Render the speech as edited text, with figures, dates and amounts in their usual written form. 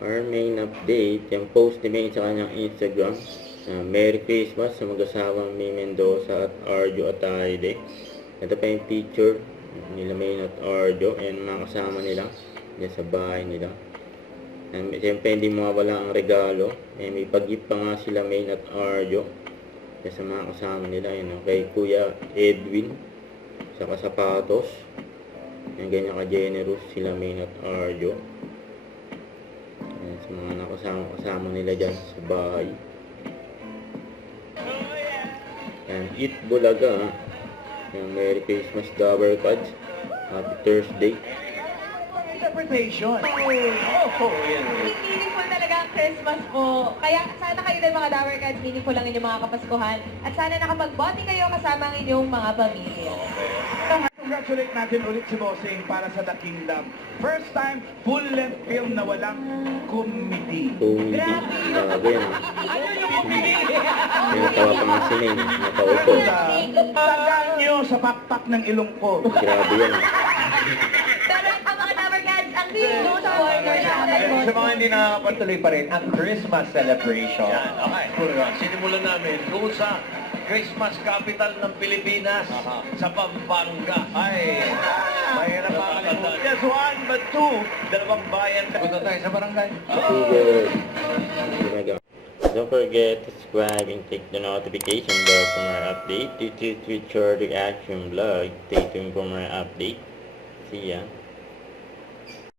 Our main update, yung post ni May sa kanyang Instagram. Merry Christmas sa mag-asawang May Mendoza at Arjo Atayde. Ito pa yung picture nila May at Arjo and mga kasama nila dyan sa bahay nila. And siyempre hindi mawawala ang regalo. May pag-gift pa nga sila May at Arjo dyan sa mga kasama nila. Yun, kay Kuya Edwin saka sapatos. Yan, ganyan ka-generous sila May at Arjo. Yan, sa mga nakasama nila dyan sa bahay. Yan, Eat Bulaga. Yan, Merry Christmas Dabber Cards. Happy Thursday. Interpretation. Meaningful talaga ang Christmas po. Kaya sana kayo din mga Dower Cats, meaningful lang inyong mga kapaskuhan. At sana nakapag-bonding kayo kasama ang inyong mga pamilya. Congratulate natin ulit si Bossing para sa The Kingdom. First time, full-length film na walang comedy. Comedy. Grabe yan. Ayun yung comedy! May natawa pa nga si May. Nataupo. Tagaan nyo sa pakpak ng ilong ko. Grabe yan. Pero ang mga Dower Cats, ang sino sa order natin. Sa mga hindi nakakapatuloy pa rin, ang Christmas celebration. Yan, okay. Sinimulan namin doon sa Christmas capital ng Pilipinas, sa Pampanga. Ay, mahirap ang kalimutan. Just one, but two, dalawang bayan. Punta tayo sa barangay. Sugar. Don't forget to subscribe and click the notification bell for more update. This is Future Reaction Vlog. Stay tuned for more update. See ya.